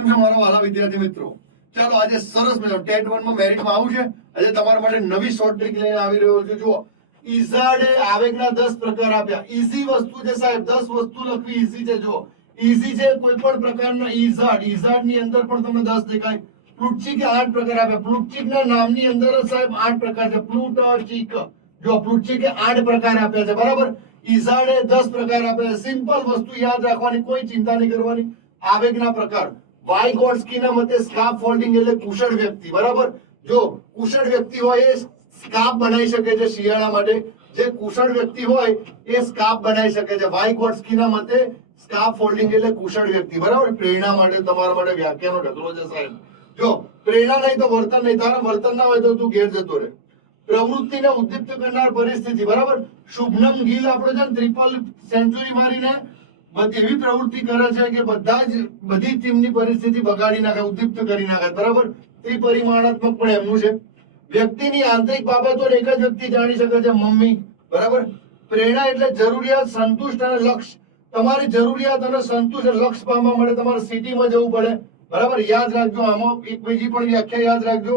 કેમ છો મારા વાલા વિદ્યાર્થી મિત્રો? ચાલો આજે સરસ મજાનું ટેટ 1 માં મેરિટમાં આવું છે. આજે તમારા માટે નવી શોર્ટ ટ્રિક લઈને આવી રહ્યો છું. જુઓ, ઇઝાર્ડે આવેગના 10 પ્રકાર આપ્યા. ઈઝી વસ્તુ છે સાહેબ, 10 વસ્તુ લખવી ઈઝી છે. જો ઈઝી છે, કોઈ પણ પ્રકારના ઇઝાર્ડ ની અંદર પણ તમને 10 દેખાય. પ્લુટચિકે 8 પ્રકાર આપ્યા. પ્લુટચિકના નામની અંદર જ સાહેબ 8 પ્રકાર છે. પ્લુટચિક, જો પ્લુટચિકે 8 પ્રકાર આપ્યા છે, બરાબર. ઇઝાર્ડે 10 પ્રકાર આપ્યા છે. સિમ્પલ વસ્તુ યાદ રાખવાની, કોઈ ચિંતા નહીં કરવાની. આવેગના પ્રકાર, વાઇગોટ્સ્કીના મતે સ્કાર્ફ ફોલ્ડિંગ એટલે કુશળ વ્યક્તિ, બરાબર. જો કુશળ વ્યક્તિ હોય એ સ્કાર્ફ બનાવી શકે છે શિયાળા માટે. જે કુશળ વ્યક્તિ હોય એ સ્કાર્ફ બનાવી શકે છે. વાઇગોટ્સ્કીના મતે સ્કાર્ફ ફોલ્ડિંગ એટલે કુશળ વ્યક્તિ, બરાબર. પ્રેરણા માટે તમારા માટે વ્યાખ્યાનો ઢગલો છે સાહેબ. જો પ્રેરણા નહીં તો વર્તન નહીં. તારા વર્તન ના હોય તો તું ઘેર જતો રહે. પ્રવૃત્તિને ઉદ્દીપ્ત કરનાર પરિસ્થિતિ, બરાબર. શુભનમ ગિલ આપણે છે ને ટ્રિપલ સેન્ચુરી મારીને એવી પ્રવૃત્તિ કરે છે કે બધી ટીમની પરિસ્થિતિ બગાડી નાખે, ઉદ્દીપ્ત કરી નાખે, બરાબર. ત્રિપરિમાણાત્મક પણ એમનું છે. વ્યક્તિની આંતરિક બાબતો એક જ વ્યક્તિ જાણી શકે છે, મમ્મી, બરાબર. પ્રેરણા એટલે જરૂરિયાત, સંતુષ્ટ અને લક્ષ્ય. તમારી જરૂરિયાત અને સંતુષ્ટ લક્ષ્ય પામવા માટે તમારે સિટીમાં જવું પડે, બરાબર. યાદ રાખજો, આમાં એક બીજી પણ વ્યાખ્યા યાદ રાખજો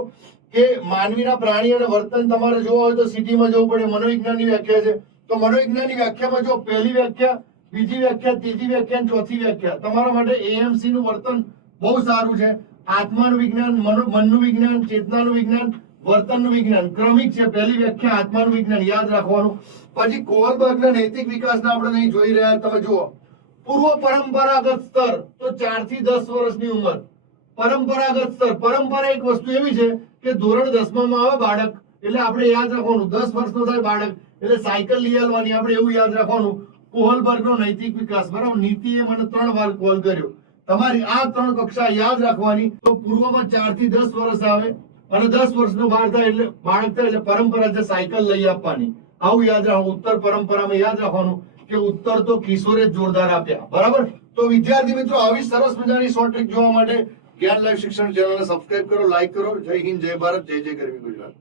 કે માનવીના પ્રાણી અને વર્તન તમારે જોવા હોય તો સિટીમાં જવું પડે. મનોવિજ્ઞાનની વ્યાખ્યા છે. તો મનોવિજ્ઞાનની વ્યાખ્યામાં જો પહેલી વ્યાખ્યા, બીજી વ્યાખ્યા, ત્રીજી વ્યાખ્યા, ચોથી વ્યાખ્યા તમારા માટે એએમસી નું વર્તન બહુ સારું છે. આત્માનું વિજ્ઞાન, મનનું વિજ્ઞાન, ચેતનાનું વિજ્ઞાન, વર્તનનું વિજ્ઞાન ક્રમિક છે. પહેલી વ્યાખ્યા આત્માનું વિજ્ઞાન યાદ રાખવાનું. પછી કોહલબર્ગના નૈતિક વિકાસના આપણે અહીં જોઈ રહ્યા, તમે જુઓ. પૂર્વ પરંપરાગત સ્તર તો 4 થી 10 વર્ષની ઉંમર. પરંપરાગત સ્તર, પરંપરા એક વસ્તુ એવી છે કે ધોરણ 10 માં આવે બાળક એટલે આપણે યાદ રાખવાનું 10 વર્ષનો થાય બાળક એટલે સાયકલ લઈ આવવાની, આપણે એવું યાદ રાખવાનું. કોહલબર્ગનો નૈતિક વિકાસ, બરાબર. નીતિએ મને 3 વાર કોલ કર્યો. તમારી આ 3 કક્ષા યાદ રાખવાની. તો પૂર્વમાં 4 થી 10 વર્ષ આવે અને 10 વર્ષનો બાળક થાય એટલે પરંપરા છે સાયકલ લઈ આપવાની. આવું યાદ રાખવું. ઉત્તર પરંપરામાં યાદ રાખવાનું કે ઉત્તર તો કિશોરે જોરદાર આપ્યા, બરાબર. તો વિદ્યાર્થી મિત્રો, આવી સરસ મજાની શોર્ટ ટ્રિક જોવા માટે જ્ઞાન લાઈવ શિક્ષણ ચેનલને સબસ્ક્રાઇબ કરો, લાઈક કરો. જય હિન્દ, જય ભારત, જય જય ગરવી ગુજરાત.